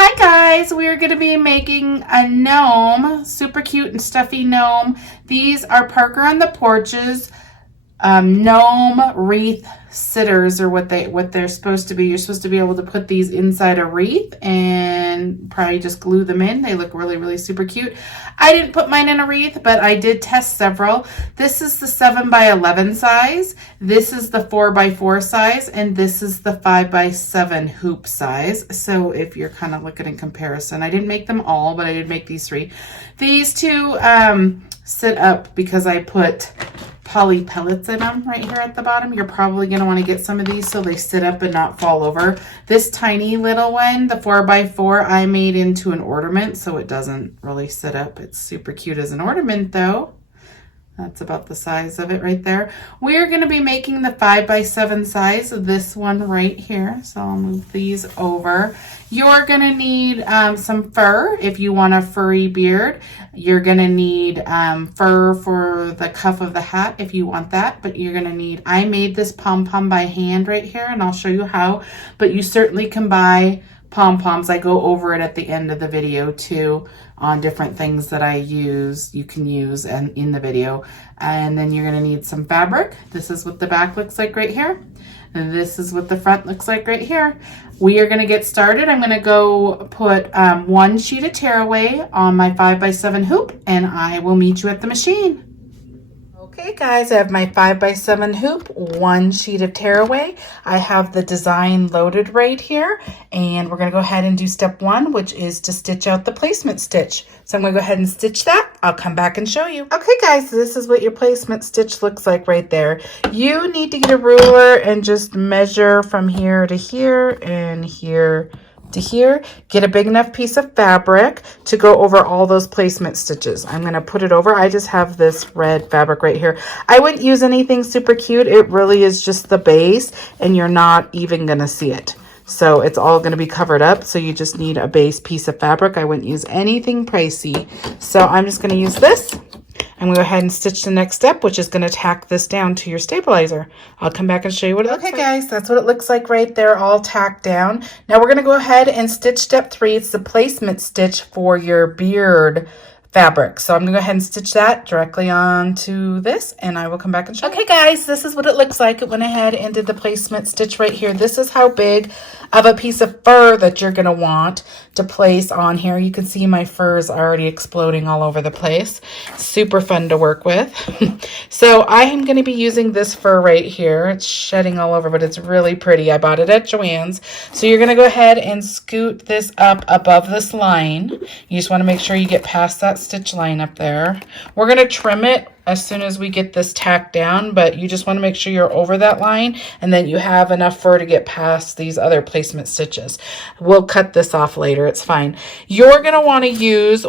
Hi guys, we're going to be making a gnome, super cute and stuffy gnome. These are Parker and the Porch's gnome wreath sitters, or what they're supposed to be. You're supposed to be able to put these inside a wreath and probably just glue them in. They look really super cute. I didn't put mine in a wreath, but I did test several. This is the 7x11 size. This is the 4x4 size, and this is the 5x7 hoop size. So if you're kind of looking in comparison, I didn't make them all, but I did make these three. These two sit up because I put poly pellets in them right here at the bottom. You're probably going to want to get some of these so they sit up and not fall over. This tiny little one, the 4x4, I made into an ornament, so it doesn't really sit up. It's super cute as an ornament though. That's about the size of it right there. We're going to be making the 5x7 size of this one right here. So I'll move these over. You're going to need some fur if you want a furry beard. You're going to need fur for the cuff of the hat if you want that. But you're going to need, I made this pom-pom by hand right here, and I'll show you how. But you certainly can buy pom-poms. I go over it at the end of the video too on different things that I use, you can use and in the video. And then you're going to need some fabric. This is what the back looks like right here. And this is what the front looks like right here. We are going to get started. I'm going to go put one sheet of tearaway on my 5x7 hoop, and I will meet you at the machine. Okay guys, I have my 5x7 hoop, one sheet of tearaway. I have the design loaded right here, and we're going to go ahead and do step one, which is to stitch out the placement stitch. So I'm going to go ahead and stitch that. I'll come back and show you. Okay guys, this is what your placement stitch looks like right there. You need to get a ruler and just measure from here to here and here to here. Get a big enough piece of fabric to go over all those placement stitches. I'm going to put it over. I just have this red fabric right here. I wouldn't use anything super cute. It really is just the base, and you're not even going to see it. So it's all going to be covered up. So you just need a base piece of fabric. I wouldn't use anything pricey. So I'm just going to use this. I'm going to go ahead and stitch the next step, which is going to tack this down to your stabilizer. I'll come back and show you what it looks like. Okay guys, that's what it looks like right there, all tacked down. Now we're going to go ahead and stitch step 3. It's the placement stitch for your beard fabric. So I'm going to go ahead and stitch that directly onto this, and I will come back and show you. Okay guys, this is what it looks like. It went ahead and did the placement stitch right here. This is how big of a piece of fur that you're going to want to place on here. You can see my fur is already exploding all over the place. Super fun to work with. So I am going to be using this fur right here. It's shedding all over, but it's really pretty. I bought it at Joann's. So you're going to go ahead and scoot this up above this line. You just want to make sure you get past that stitch line up there. We're going to trim it as soon as we get this tacked down, but you just want to make sure you're over that line, and then you have enough fur to get past these other placement stitches. We'll cut this off later, it's fine. You're going to want to use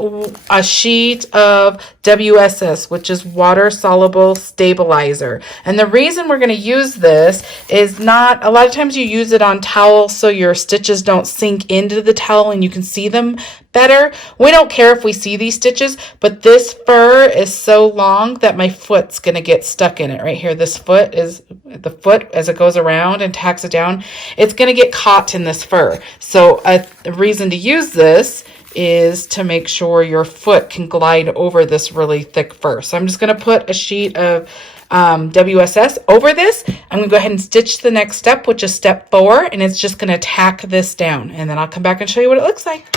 a sheet of WSS, which is water soluble stabilizer. And the reason we're going to use this is not, a lot of times you use it on towels so your stitches don't sink into the towel and you can see them better. We don't care if we see these stitches, but this fur is so long that my foot's going to get stuck in it right here. This foot is the foot as it goes around and tacks it down. It's going to get caught in this fur. So a reason to use this is to make sure your foot can glide over this really thick fur. So I'm just going to put a sheet of WSS over this. I'm going to go ahead and stitch the next step, which is step 4, and it's just going to tack this down, and then I'll come back and show you what it looks like.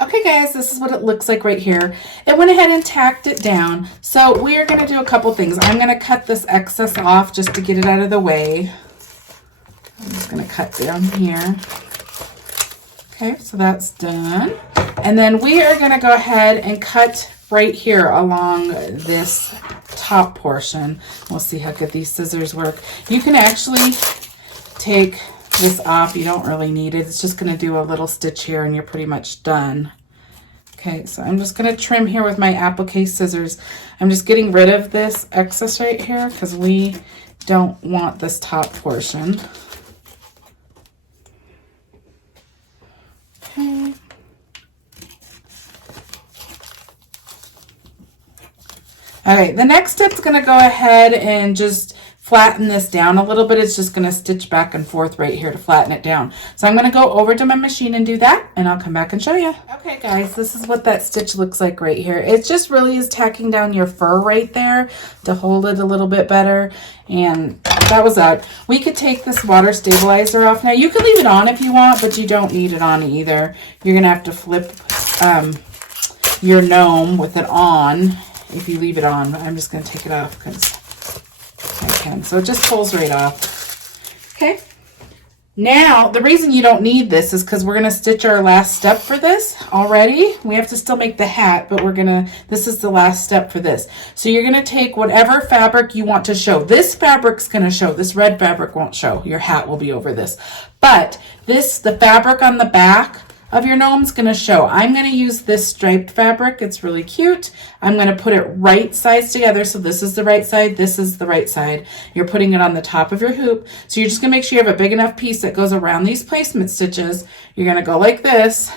Okay guys, this is what it looks like right here. It went ahead and tacked it down. So we are going to do a couple things. I'm going to cut this excess off just to get it out of the way. I'm just going to cut down here. Okay, so that's done. And then we are going to go ahead and cut right here along this top portion. We'll see how good these scissors work. You can actually take this off. You don't really need it. It's just going to do a little stitch here and you're pretty much done. Okay, so I'm just going to trim here with my applique scissors. I'm just getting rid of this excess right here because we don't want this top portion. Okay. All right, the next step's going to go ahead and just flatten this down a little bit. It's just going to stitch back and forth right here to flatten it down. So I'm going to go over to my machine and do that, and I'll come back and show you. Okay guys, this is what that stitch looks like right here. It just really is tacking down your fur right there to hold it a little bit better. And that was that. We could take this water stabilizer off. Now you can leave it on if you want, but you don't need it on either. You're going to have to flip your gnome with it on if you leave it on. I'm just going to take it off because I can. So it just pulls right off. Okay. Now, the reason you don't need this is because we're going to stitch our last step for this already. We have to still make the hat, but this is the last step for this. So you're going to take whatever fabric you want to show. This fabric's going to show. This red fabric won't show. Your hat will be over this. But the fabric on the back of your gnome's going to show. I'm going to use this striped fabric. It's really cute. I'm going to put it right sides together. So this is the right side. This is the right side. You're putting it on the top of your hoop. So you're just going to make sure you have a big enough piece that goes around these placement stitches. You're going to go like this.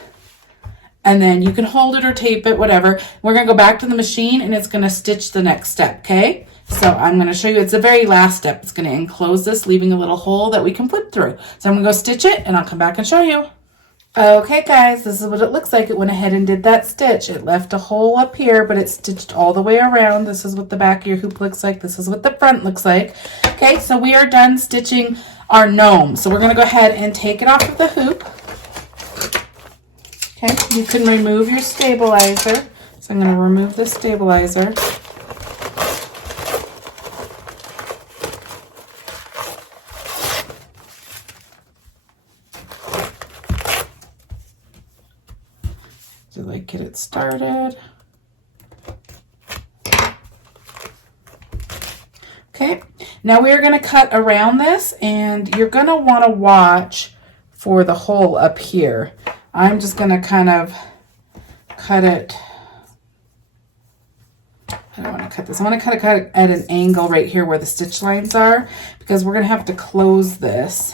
And then you can hold it or tape it, whatever. We're going to go back to the machine and it's going to stitch the next step. Okay. So I'm going to show you, it's the very last step. It's going to enclose this, leaving a little hole that we can flip through. So I'm going to go stitch it and I'll come back and show you. Okay guys, this is what it looks like. It went ahead and did that stitch. It left a hole up here, but it stitched all the way around. This is what the back of your hoop looks like. This is what the front looks like. Okay, so we are done stitching our gnome. So we're going to go ahead and take it off of the hoop. Okay, you can remove your stabilizer. So I'm going to remove the stabilizer. To like get it started. Okay, now we are going to cut around this, and you're going to want to watch for the hole up here. I'm just going to kind of cut it. I don't want to cut this. I want to cut it at an angle right here where the stitch lines are, because we're going to have to close this.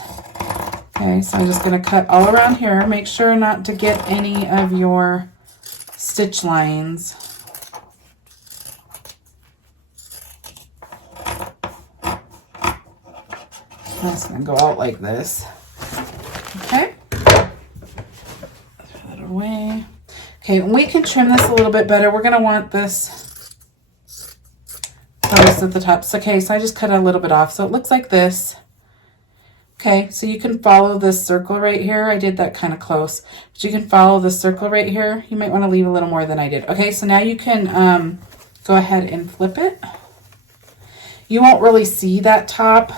Okay, so I'm just going to cut all around here. Make sure not to get any of your stitch lines. That's going to go out like this. Okay. Throw that away. Okay, and we can trim this a little bit better. We're going to want this close at the top. So, okay, so I just cut a little bit off. So it looks like this. Okay, so you can follow this circle right here. I did that kind of close, but you can follow this circle right here. You might want to leave a little more than I did. Okay, so now you can go ahead and flip it. You won't really see that top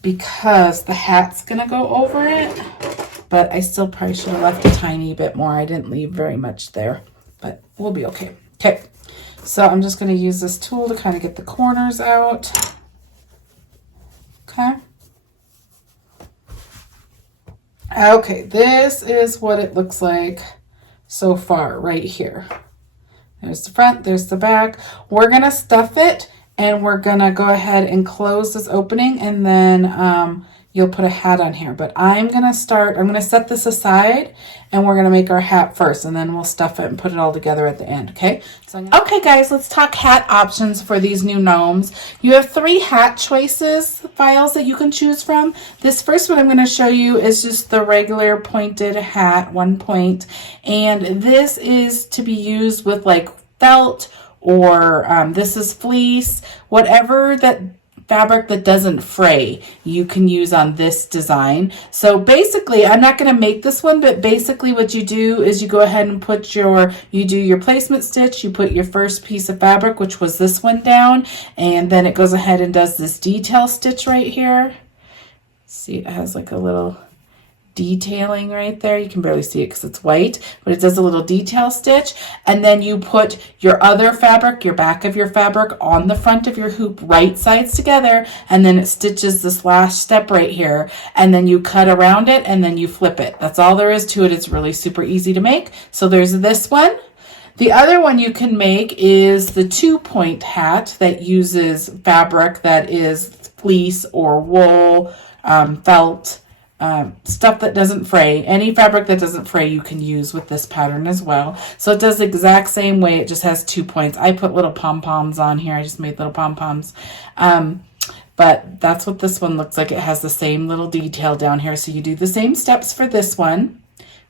because the hat's going to go over it, but I still probably should have left a tiny bit more. I didn't leave very much there, but we'll be okay. Okay, so I'm just going to use this tool to kind of get the corners out. Okay. Okay, this is what it looks like so far right here. There's the front, there's the back. We're going to stuff it, and we're going to go ahead and close this opening, and then you'll put a hat on here. But I'm going to set this aside, and we're going to make our hat first, and then we'll stuff it and put it all together at the end, okay? Okay, guys, let's talk hat options for these new gnomes. You have 3 hat choices, files that you can choose from. This first one I'm going to show you is just the regular pointed hat, 1 point, and this is to be used with like felt, or this is fleece, whatever that fabric that doesn't fray you can use on this design. So basically, I'm not going to make this one, but basically what you do is you go ahead and you do your placement stitch, you put your first piece of fabric, which was this one, down, and then it goes ahead and does this detail stitch right here. See, it has like a little detailing right there. You can barely see it because it's white, but it does a little detail stitch, and then you put your other fabric, your back of your fabric, on the front of your hoop, right sides together, and then it stitches this last step right here, and then you cut around it, and then you flip it. That's all there is to it. It's really super easy to make. So there's this one. The other one you can make is the 2-point hat that uses fabric that is fleece or wool, felt, stuff that doesn't fray. Any fabric that doesn't fray you can use with this pattern as well. So it does the exact same way. It just has 2 points. I put little pom-poms on here. I just made little pom-poms. but that's what this one looks like. It has the same little detail down here. So you do the same steps for this one.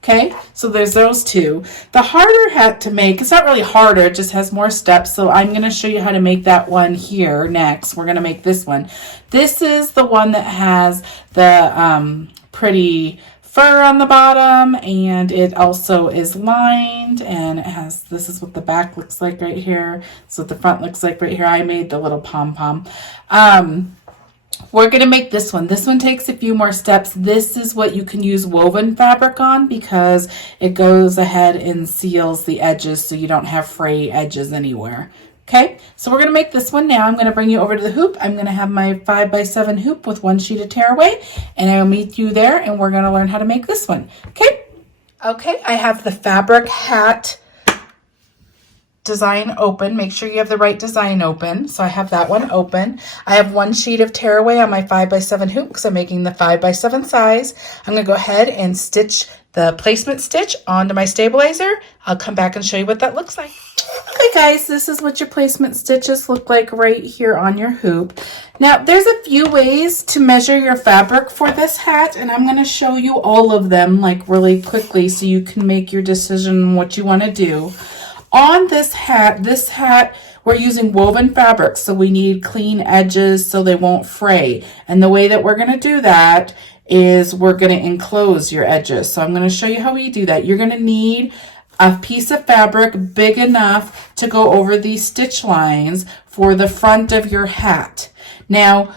Okay, so there's those two. The harder hat to make, it's not really harder, it just has more steps. So I'm going to show you how to make that one here next. We're going to make this one. This is the one that has the pretty fur on the bottom, and it also is lined, and it has, this is what the back looks like right here. This is what the front looks like right here. I made the little pom-pom. We're going to make this one. This one takes a few more steps. This is what you can use woven fabric on because it goes ahead and seals the edges so you don't have fray edges anywhere. Okay, so we're going to make this one now. I'm going to bring you over to the hoop. I'm going to have my 5x7 hoop with 1 sheet of tearaway, and I'll meet you there, and we're going to learn how to make this one. Okay? Okay, I have the fabric hat design open. Make sure you have the right design open. So I have that one open. I have 1 sheet of tearaway on my 5x7 hoop because I'm making the 5x7 size. I'm going to go ahead and stitch the placement stitch onto my stabilizer. I'll come back and show you what that looks like. Okay guys, this is what your placement stitches look like right here on your hoop. Now there's a few ways to measure your fabric for this hat, and I'm going to show you all of them like really quickly so you can make your decision on what you want to do. On this hat, we're using woven fabric, so we need clean edges so they won't fray. And the way that we're going to do that is we're going to enclose your edges. So I'm going to show you how we do that. You're going to need a piece of fabric big enough to go over these stitch lines for the front of your hat. Now,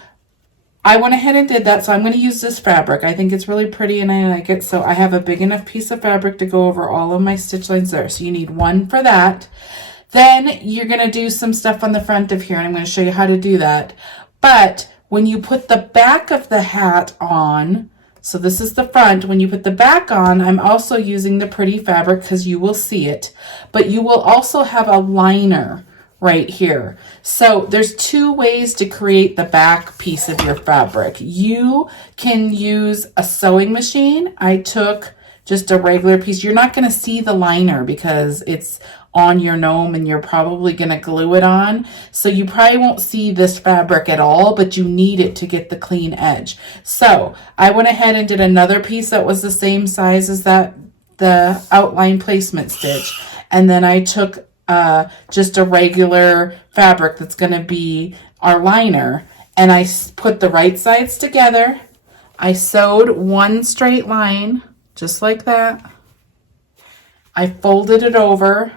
I went ahead and did that, so I'm going to use this fabric. I think it's really pretty and I like it, so I have a big enough piece of fabric to go over all of my stitch lines there. So you need 1 for that. Then you're going to do some stuff on the front of here, and I'm going to show you how to do that. But when you put the back of the hat on, so this is the front, when you put the back on, I'm also using the pretty fabric because you will see it, but you will also have a liner right here. So there's 2 ways to create the back piece of your fabric. You can use a sewing machine. I took just a regular piece. You're not going to see the liner because it's on your gnome and you're probably going to glue it on. So you probably won't see this fabric at all, but you need it to get the clean edge. So I went ahead and did another piece that was the same size as that, the outline placement stitch. And then I took just a regular fabric that's going to be our liner, and I put the right sides together. I sewed 1 straight line just like that. I folded it over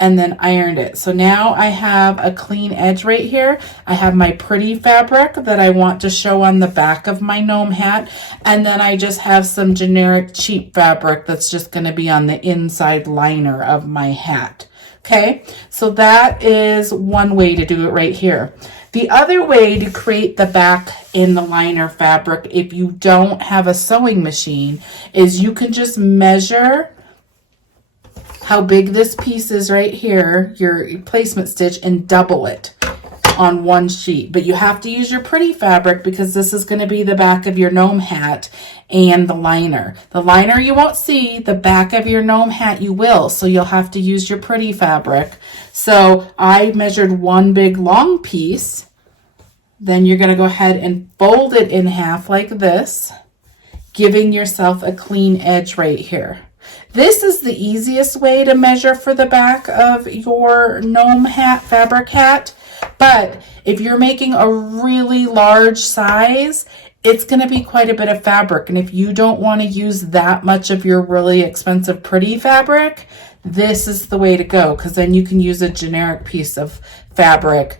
and then ironed it. So now I have a clean edge right here. I have my pretty fabric that I want to show on the back of my gnome hat, and then I just have some generic cheap fabric that's just going to be on the inside liner of my hat. Okay, so that is one way to do it right here. The other way to create the back in the liner fabric, if you don't have a sewing machine, is you can just measure how big this piece is right here, your placement stitch, and double it on 1 sheet. But you have to use your pretty fabric because this is going to be the back of your gnome hat and the liner. The liner you won't see, the back of your gnome hat you will, so you'll have to use your pretty fabric. So I measured 1 big long piece. Then you're going to go ahead and fold it in half like this, giving yourself a clean edge right here. This is the easiest way to measure for the back of your gnome hat, fabric hat. But if you're making a really large size, it's going to be quite a bit of fabric. And if you don't want to use that much of your really expensive pretty fabric, this is the way to go, because then you can use a generic piece of fabric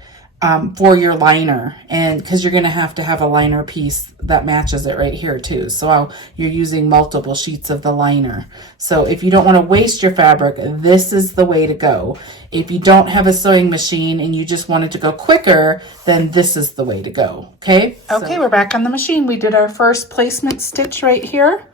for your liner, and because you're going to have a liner piece that matches it right here too. So you're using multiple sheets of the liner. So if you don't want to waste your fabric, this is the way to go. If you don't have a sewing machine and you just wanted to go quicker, then this is the way to go. Okay, we're back on the machine. We did our first placement stitch right here.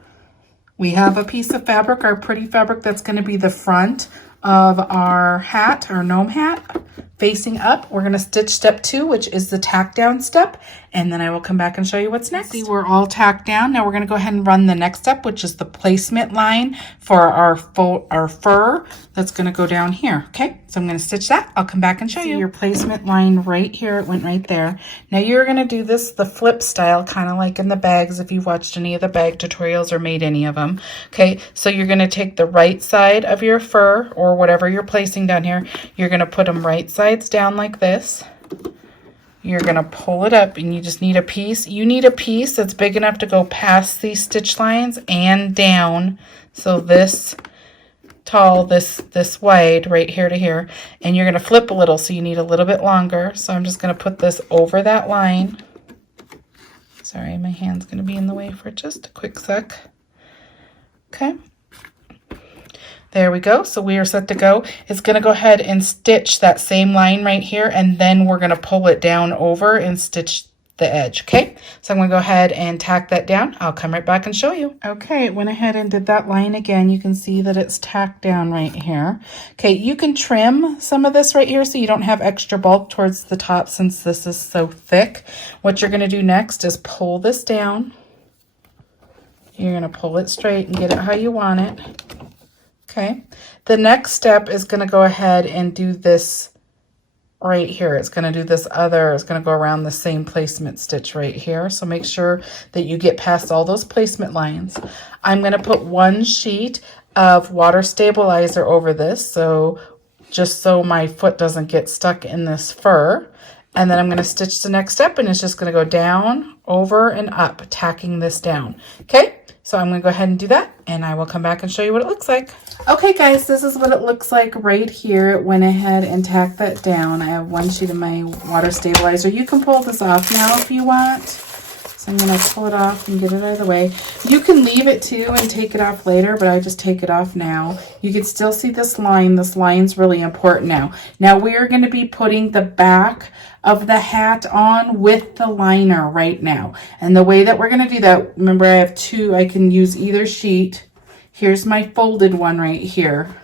We have a piece of fabric, our pretty fabric, that's going to be the front of our hat, our gnome hat. facing up. We're going to stitch step 2, which is the tack down step, and then I will come back and show you what's next. See, we're all tacked down. Now we're going to go ahead and run the next step, which is the placement line for our fur that's going to go down here. Okay, so I'm going to stitch that. I'll come back and show you your placement line right here. It went right there. Now you're going to do this the flip style, kind of like in the bags if you've watched any of the bag tutorials or made any of them. Okay, so you're going to take the right side of your fur or whatever you're placing down here. You're going to put them right sides down like this. You're going to pull it up, and you just need a piece. You need a piece that's big enough to go past these stitch lines and down. So this tall, this wide, right here to here. And you're going to flip a little, so you need a little bit longer. So I'm just going to put this over that line. Sorry, my hand's going to be in the way for just a quick sec. Okay. There we go. So we are set to go. It's going to go ahead and stitch that same line right here, and then we're going to pull it down over and stitch the edge. Okay, so I'm going to go ahead and tack that down. I'll come right back and show you. Okay, it went ahead and did that line again. You can see that it's tacked down right here. Okay, you can trim some of this right here so you don't have extra bulk towards the top since this is so thick. What you're going to do next is pull this down. You're going to pull it straight and get it how you want it. Okay, the next step is going to go ahead and do this right here. It's going to do this other, it's going to go around the same placement stitch right here. So make sure that you get past all those placement lines. I'm going to put one sheet of water stabilizer over this, so just so my foot doesn't get stuck in this fur. And then I'm going to stitch the next step, and it's just going to go down, over, and up, tacking this down. Okay, so I'm going to go ahead and do that, and I will come back and show you what it looks like. Okay, guys, this is what it looks like right here. It went ahead and tacked that down. I have one sheet of my water stabilizer. You can pull this off now if you want. So I'm going to pull it off and get it out of the way. You can leave it too and take it off later, but I just take it off now. You can still see this line. This line's really important now. Now we're going to be putting the back of the hat on with the liner right now. And the way that we're going to do that, remember I have two, I can use either sheet. Here's my folded one right here.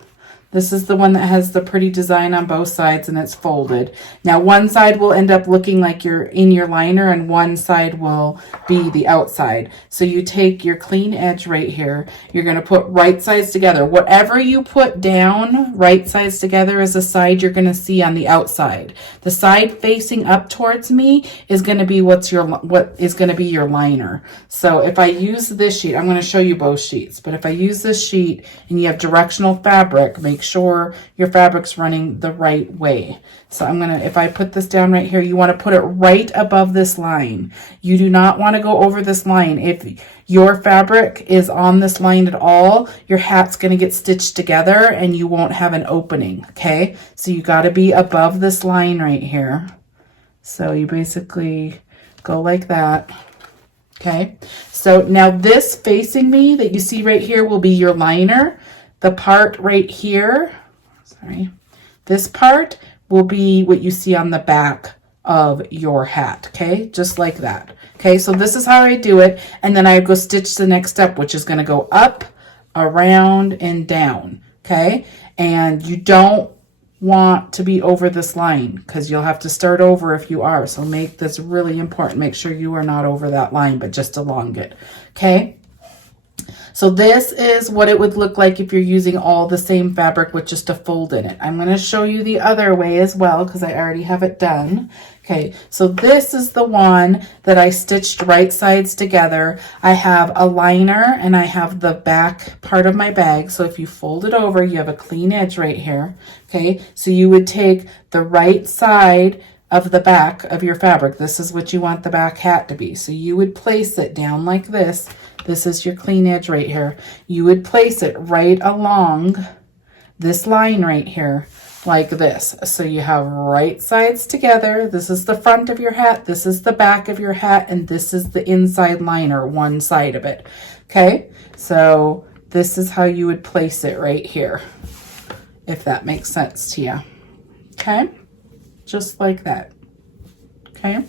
This is the one that has the pretty design on both sides, and it's folded. Now one side will end up looking like you're in your liner, and one side will be the outside. So you take your clean edge right here. You're going to put right sides together. Whatever you put down, right sides together is the side you're going to see on the outside. The side facing up towards me is going to be what is going to be your liner. So if I use this sheet, I'm going to show you both sheets, but if I use this sheet and you have directional fabric, make sure your fabric's running the right way. So I'm gonna, if I put this down right here, you want to put it right above this line. You do not want to go over this line. If your fabric is on this line at all, your hat's going to get stitched together and you won't have an opening. Okay, so you got to be above this line right here. So you basically go like that. Okay, so now this facing me that you see right here will be your liner. The part right here, sorry, this part will be what you see on the back of your hat, okay? Just like that, okay? So this is how I do it, and then I go stitch the next step, which is gonna go up, around, and down, okay? And you don't want to be over this line because you'll have to start over if you are. So make this really important. Make sure you are not over that line, but just along it, okay? So this is what it would look like if you're using all the same fabric with just a fold in it. I'm going to show you the other way as well because I already have it done. Okay, so this is the one that I stitched right sides together. I have a liner and I have the back part of my bag. So if you fold it over, you have a clean edge right here. Okay, so you would take the right side of the back of your fabric. This is what you want the back hat to be. So you would place it down like this. This is your clean edge right here. You would place it right along this line right here like this. So you have right sides together. This is the front of your hat. This is the back of your hat. And this is the inside liner, one side of it. Okay, so this is how you would place it right here, if that makes sense to you. Okay, just like that. Okay.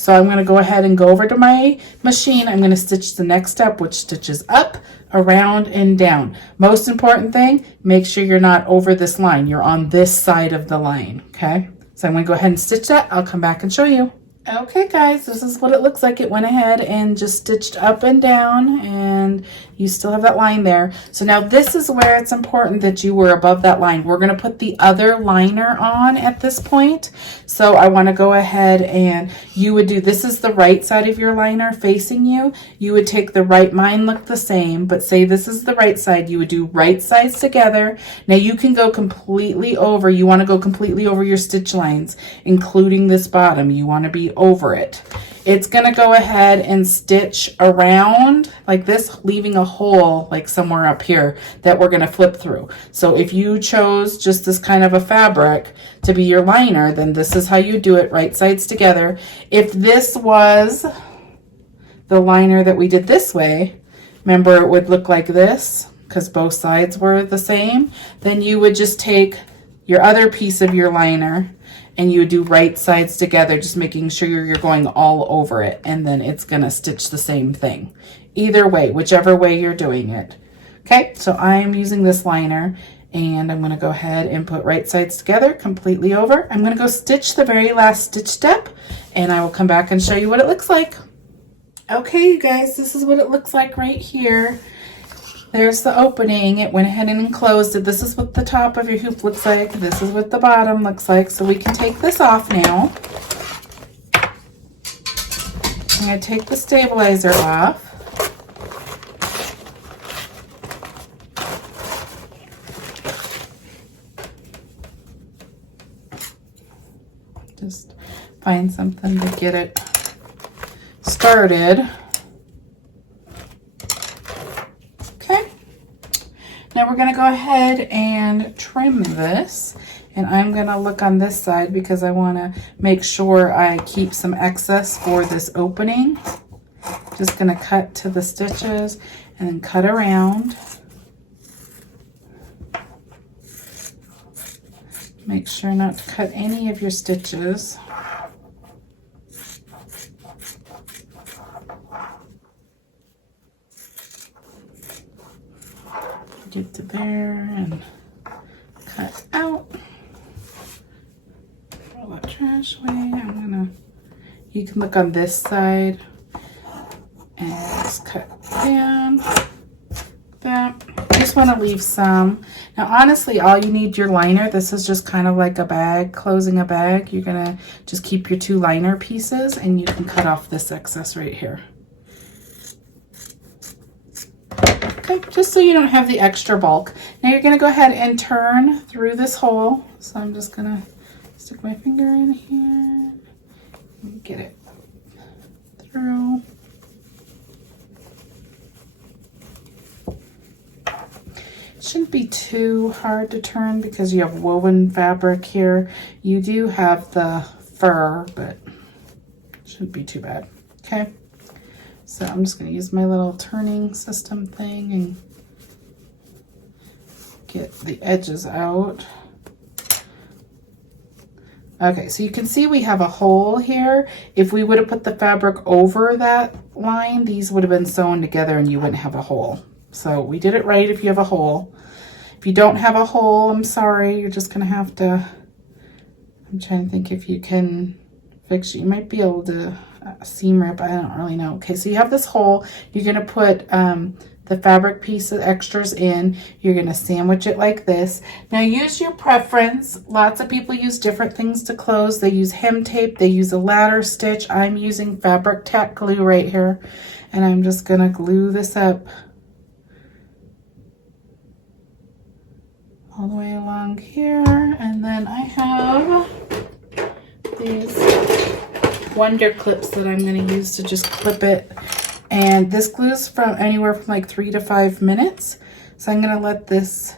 So I'm going to go ahead and go over to my machine. I'm going to stitch the next step, which stitches up, around, and down. Most important thing, make sure you're not over this line. You're on this side of the line, okay? So I'm going to go ahead and stitch that. I'll come back and show you. Okay guys, this is what it looks like. It went ahead and just stitched up and down, and you still have that line there. So now this is where it's important that you were above that line. We're going to put the other liner on at this point. So I want to go ahead and you would do, this is the right side of your liner facing you. You would take the right, mine look the same, but say this is the right side. You would do right sides together. Now you can go completely over. You want to go completely over your stitch lines, including this bottom. You want to be over it. It's going to go ahead and stitch around like this, leaving a hole like somewhere up here that we're going to flip through. So if you chose just this kind of a fabric to be your liner, then this is how you do it, right sides together. If this was the liner that we did this way, remember it would look like this because both sides were the same. Then you would just take your other piece of your liner and you would do right sides together, just making sure you're going all over it, and then it's going to stitch the same thing. Either way, whichever way you're doing it. Okay, so I'm using this liner, and I'm going to go ahead and put right sides together, completely over. I'm going to go stitch the very last stitch step, and I will come back and show you what it looks like. Okay, you guys, this is what it looks like right here. There's the opening. It went ahead and enclosed it. This is what the top of your hoop looks like. This is what the bottom looks like. So we can take this off now. I'm going to take the stabilizer off. Just find something to get it started. Now we're going to go ahead and trim this, and I'm going to look on this side because I want to make sure I keep some excess for this opening. Just going to cut to the stitches and then cut around. Make sure not to cut any of your stitches. Get to there and cut out. Throw that trash away. You can look on this side and just cut down that. I just want to leave some. Now honestly, all you need your liner, this is just kind of like a bag, closing a bag. You're gonna just keep your two liner pieces and you can cut off this excess right here. Okay, just so you don't have the extra bulk. Now you're going to go ahead and turn through this hole. So I'm just going to stick my finger in here and get it through. It shouldn't be too hard to turn because you have woven fabric here. You do have the fur, but it shouldn't be too bad. Okay. So I'm just going to use my little turning system thing and get the edges out. Okay, so you can see we have a hole here. If we would have put the fabric over that line, these would have been sewn together and you wouldn't have a hole. So we did it right if you have a hole. If you don't have a hole, I'm sorry, you're just going to have to, I'm trying to think if you can fix it. You might be able to seam rip, I don't really know. Okay, so you have this hole. You're going to put the fabric piece of extras in. You're going to sandwich it like this. Now use your preference. Lots of people use different things to close. They use hem tape. They use a ladder stitch. I'm using fabric tack glue right here. And I'm just going to glue this up all the way along here. And then I have these Wonder clips that I'm going to use to just clip it, and this glues from anywhere from like 3 to 5 minutes. So I'm going to let this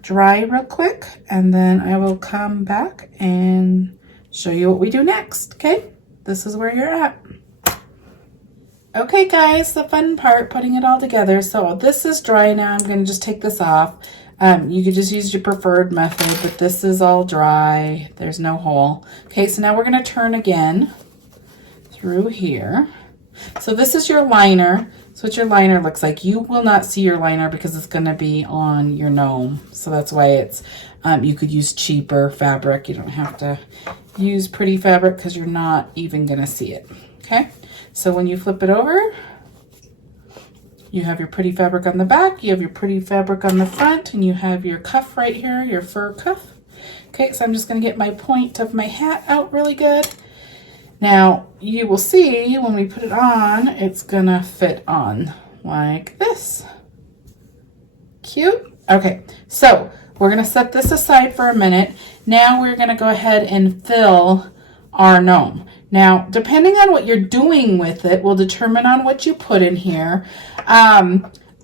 dry real quick and then I will come back and show you what we do next. Okay, this is where you're at. Okay guys, the fun part, putting it all together. So this is dry now. I'm going to just take this off. You could just use your preferred method, but this is all dry. There's no hole. Okay, so now we're going to turn again. through here. So this is your liner. So what your liner looks like. You will not see your liner because it's going to be on your gnome. So that's why it's, you could use cheaper fabric. You don't have to use pretty fabric because you're not even going to see it. Okay. So when you flip it over, you have your pretty fabric on the back, you have your pretty fabric on the front, and you have your cuff right here, your fur cuff. Okay, so I'm just going to get my point of my hat out really good. Now, you will see when we put it on, it's going to fit on like this. Cute. Okay, so we're going to set this aside for a minute. Now we're going to go ahead and fill our gnome. Now, depending on what you're doing with it will determine on what you put in here.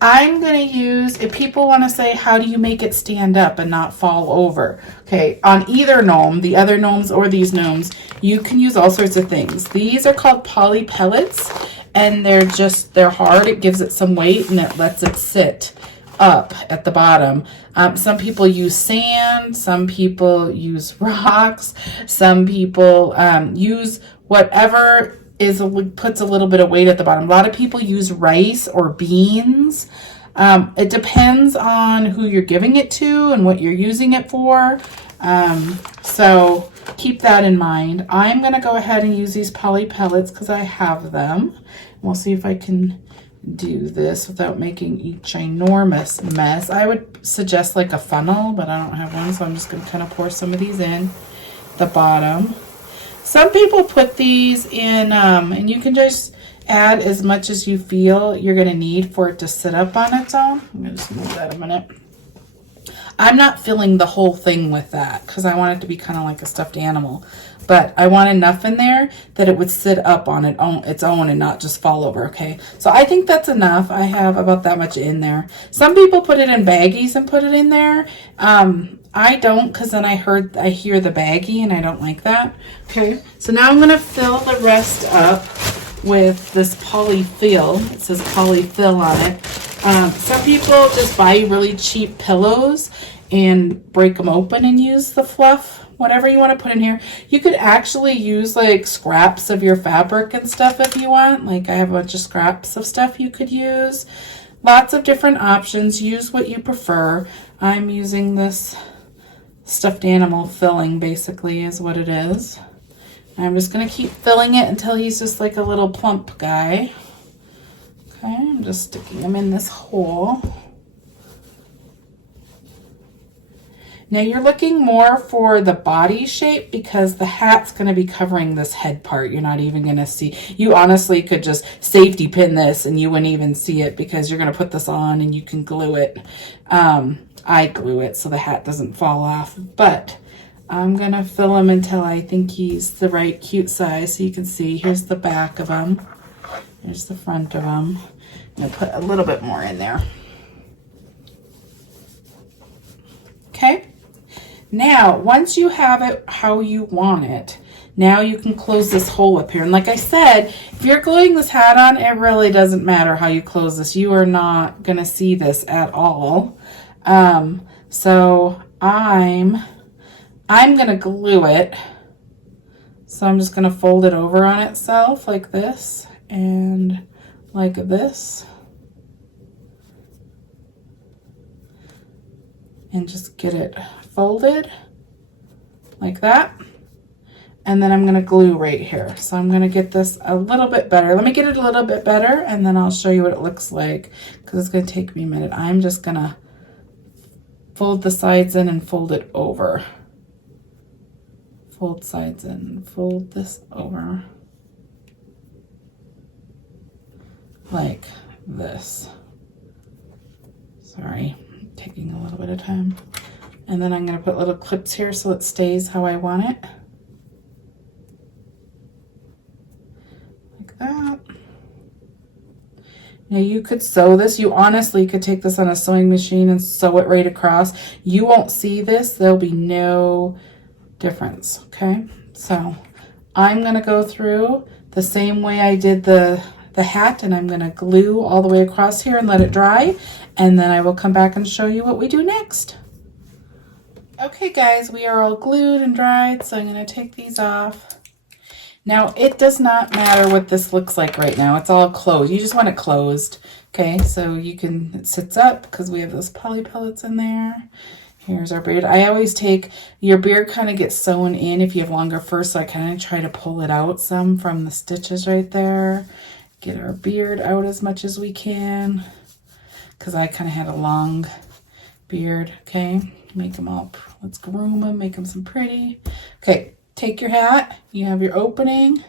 I'm going to use, if people want to say, how do you make it stand up and not fall over? Okay, on either gnome, the other gnomes or these gnomes, you can use all sorts of things. These are called poly pellets, and they're hard. It gives it some weight, and it lets it sit up at the bottom. Some people use sand, some people use rocks, some people use whatever puts a little bit of weight at the bottom. A lot of people use rice or beans. It depends on who you're giving it to and what you're using it for. So keep that in mind. I'm going to go ahead and use these poly pellets because I have them. We'll see if I can do this without making a ginormous mess. I would suggest like a funnel, but I don't have one, so I'm just going to kind of pour some of these in the bottom. Some people put these in, and you can just add as much as you feel you're going to need for it to sit up on its own. I'm going to just move that a minute. I'm not filling the whole thing with that because I want it to be kind of like a stuffed animal. But I want enough in there that it would sit up on its own and not just fall over, okay? So I think that's enough. I have about that much in there. Some people put it in baggies and put it in there. I don't, because then I hear the baggie and I don't like that. Okay, so now I'm going to fill the rest up with this polyfill. It says polyfill on it. Some people just buy really cheap pillows and break them open and use the fluff. Whatever you want to put in here. You could actually use like scraps of your fabric and stuff if you want. Like I have a bunch of scraps of stuff you could use. Lots of different options. Use what you prefer. I'm using this stuffed animal filling basically is what it is. I'm just going to keep filling it until he's just like a little plump guy. Okay, I'm just sticking him in this hole. Now you're looking more for the body shape because the hat's going to be covering this head part. You're not even going to see. You honestly could just safety pin this and you wouldn't even see it because you're going to put this on and you can glue it. I glue it so the hat doesn't fall off. But I'm going to fill him until I think he's the right cute size. So you can see here's the back of him. Here's the front of him. I'm going to put a little bit more in there. Okay. Now, once you have it how you want it, now you can close this hole up here. And like I said, if you're gluing this hat on, it really doesn't matter how you close this. You are not going to see this at all. So I'm going to glue it. So I'm just going to fold it over on itself like this and like this. And just get it folded like that. And then I'm going to glue right here. So I'm going to get this a little bit better. Let me get it a little bit better and then I'll show you what it looks like because it's going to take me a minute. I'm just going to fold the sides in and fold it over. Fold sides in, fold this over. Like this. Sorry. Taking a little bit of time. And then I'm going to put little clips here so it stays how I want it. Like that. Now you could sew this. You honestly could take this on a sewing machine and sew it right across. You won't see this. There'll be no difference. Okay. So I'm going to go through the same way I did the hat and I'm going to glue all the way across here and let it dry. And then I will come back and show you what we do next. Okay guys, we are all glued and dried, so I'm going to take these off. Now, it does not matter what this looks like right now. It's all closed. You just want it closed. Okay, so you can, it sits up because we have those poly pellets in there. Here's our beard. I always take, your beard kind of gets sewn in if you have longer fur, so I kind of try to pull it out some from the stitches right there. Get our beard out as much as we can because I kind of had a long beard. Okay, make them all, let's groom them, make them some pretty. Okay, take your hat, you have your opening,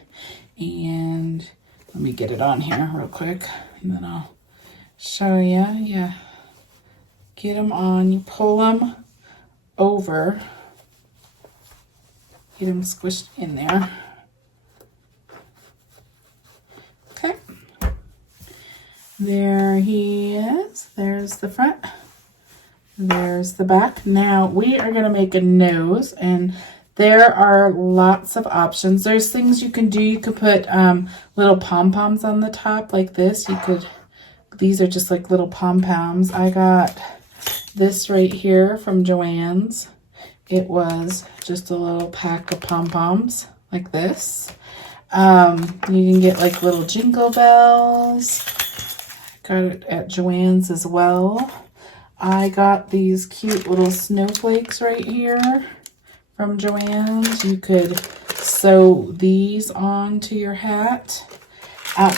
and let me get it on here real quick, and then I'll show you. Yeah, get them on, you pull them over, get them squished in there. Okay, there he is. There's the front, there's the back. Now we are going to make a nose, and there are lots of options. There's things you can do. You could put little pom-poms on the top like this. You could, these are just like little pom-poms. I got this right here from Joann's. It was just a little pack of pom-poms like this. You can get like little jingle bells. Got it at Joann's as well. I got these cute little snowflakes right here from Joann's. You could sew these onto your hat.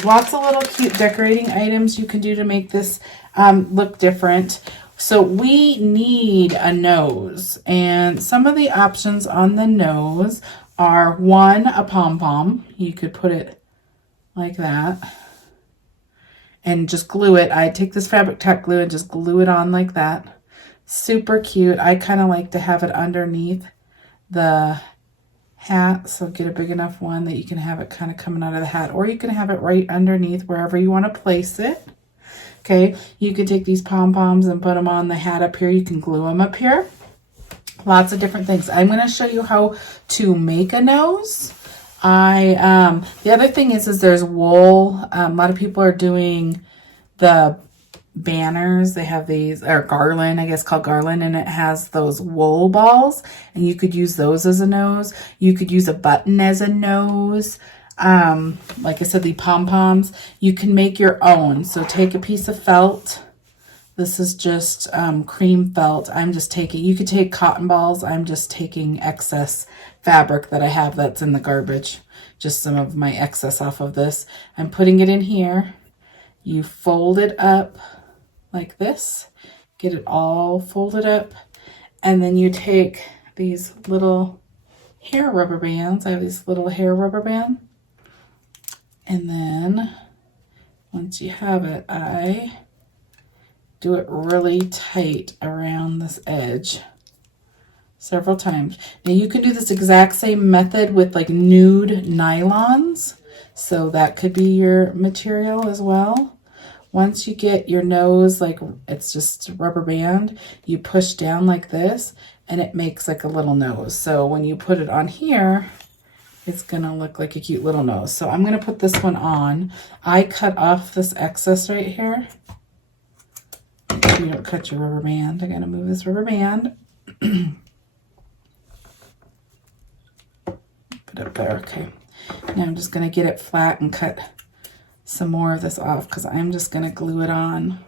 Lots of little cute decorating items you can do to make this look different. So we need a nose, and some of the options on the nose are, one, a pom-pom. You could put it like that and just glue it. I take this fabric tack glue and just glue it on like that. Super cute. I kind of like to have it underneath the hat, so get a big enough one that you can have it kind of coming out of the hat, or you can have it right underneath wherever you want to place it. Okay, you could take these pom-poms and put them on the hat up here. You can glue them up here. Lots of different things. I'm going to show you how to make a nose. The other thing is there's wool. A lot of people are doing the banners. They have these, or garland, I guess called garland, and it has those wool balls, and you could use those as a nose. You could use a button as a nose. Like I said, the pom-poms, you can make your own. So take a piece of felt. This is just cream felt. I'm just taking, you could take cotton balls. I'm just taking excess fabric that I have that's in the garbage. Just some of my excess off of this. I'm putting it in here. You fold it up like this. Get it all folded up. And then you take these little hair rubber bands. I have these little hair rubber bands. And then once you have it, I do it really tight around this edge several times. Now you can do this exact same method with like nude nylons. So that could be your material as well. Once you get your nose, like it's just rubber band, you push down like this and it makes like a little nose. So when you put it on here, it's gonna look like a cute little nose. So I'm gonna put this one on. I cut off this excess right here. You don't cut your rubber band. I'm gonna move this rubber band. Put it up there, okay. Now I'm just gonna get it flat and cut some more of this off because I'm just gonna glue it on.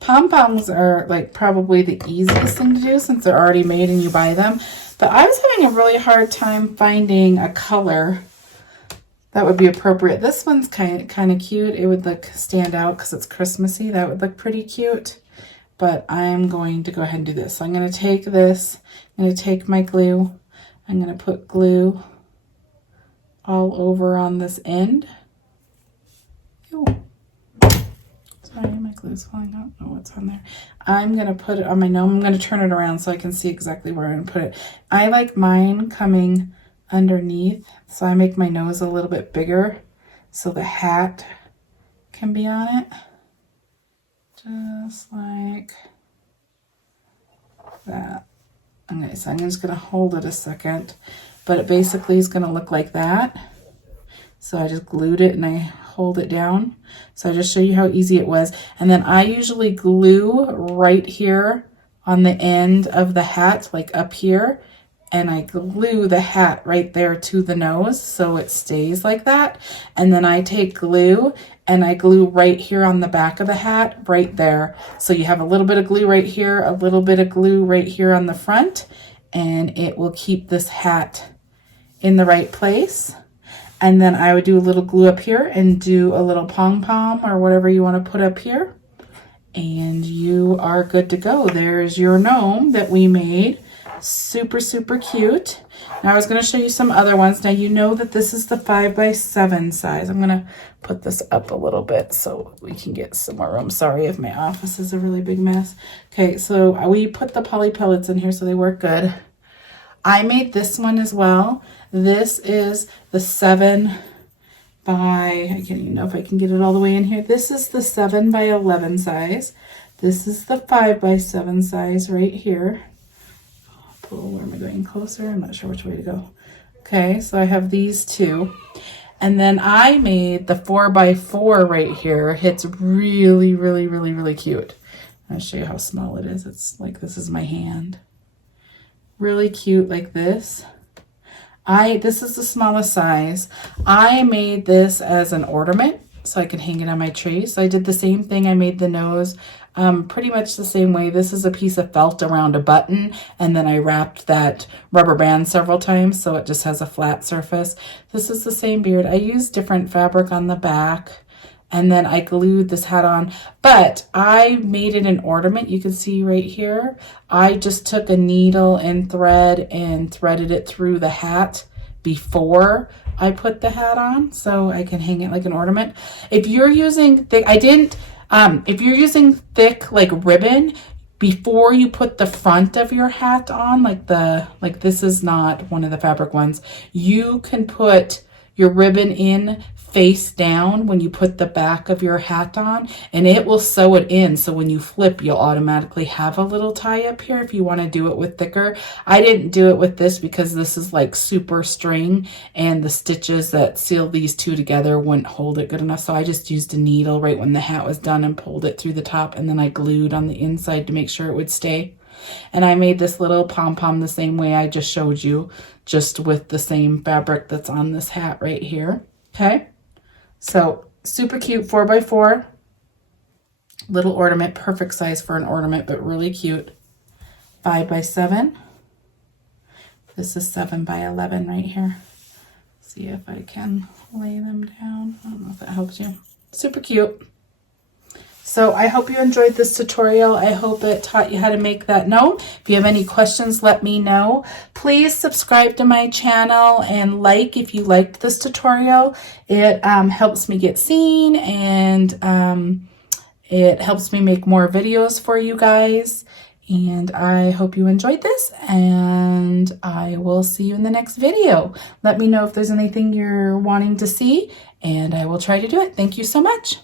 Pom-poms are like probably the easiest thing to do since they're already made and you buy them. But I was having a really hard time finding a color that would be appropriate. This one's kind of cute. It would look stand out because it's Christmassy. That would look pretty cute. But I'm going to go ahead and do this. So I'm going to take this. I'm going to take my glue. I'm going to put glue all over on this end. Ew. Sorry, my glue's falling out. Oh, what's on there? I'm going to put it on my gnome. I'm going to turn it around so I can see exactly where I'm going to put it. I like mine coming underneath, so I make my nose a little bit bigger so the hat can be on it. Just like that. Okay, so I'm just going to hold it a second, but it basically is going to look like that. So I just glued it and I hold it down. So I just show you how easy it was. And then I usually glue right here on the end of the hat, like up here, and I glue the hat right there to the nose so it stays like that. And then I take glue and I glue right here on the back of the hat, right there. So you have a little bit of glue right here, a little bit of glue right here on the front, and it will keep this hat in the right place. And then I would do a little glue up here and do a little pom-pom or whatever you want to put up here. And you are good to go. There's your gnome that we made. Super, super cute. Now I was going to show you some other ones. Now you know that this is the 5x7 size. I'm going to put this up a little bit so we can get some more room. Sorry if my office is a really big mess. Okay, so we put the poly pellets in here so they work good. I made this one as well. This is the 7 by, I can't even know if I can get it all the way in here. This is the 7 by 11 size. This is the 5 by 7 size right here. Where am I going closer? I'm not sure which way to go. Okay, so I have these two. And then I made the 4x4 right here. It's really, really, really, really cute. I'll show you how small it is. It's like, this is my hand. Really cute like this. This is the smallest size. I made this as an ornament so I can hang it on my tree. So I did the same thing. I made the nose pretty much the same way. This is a piece of felt around a button, and then I wrapped that rubber band several times so it just has a flat surface. This is the same beard. I used different fabric on the back, and then I glued this hat on, but I made it an ornament. You can see right here, I just took a needle and thread and threaded it through the hat before I put the hat on so I can hang it like an ornament. If you're using thick, if you're using thick like ribbon, before you put the front of your hat on, like this is not one of the fabric ones, you can put your ribbon in face down when you put the back of your hat on, and it will sew it in. So when you flip, you'll automatically have a little tie up here if you want to do it with thicker. I didn't do it with this because this is like super string, and the stitches that seal these two together wouldn't hold it good enough. So I just used a needle right when the hat was done and pulled it through the top, and then I glued on the inside to make sure it would stay. And I made this little pom-pom the same way I just showed you, just with the same fabric that's on this hat right here. Okay, so super cute 4x4 little ornament, perfect size for an ornament, but really cute. 5x7. This is 7 by 11 right here. See if I can lay them down. I don't know if that helps you. Super cute. So I hope you enjoyed this tutorial. I hope it taught you how to make that gnome. If you have any questions, let me know. Please subscribe to my channel and like if you liked this tutorial. It helps me get seen, and it helps me make more videos for you guys. And I hope you enjoyed this, and I will see you in the next video. Let me know if there's anything you're wanting to see, and I will try to do it. Thank you so much.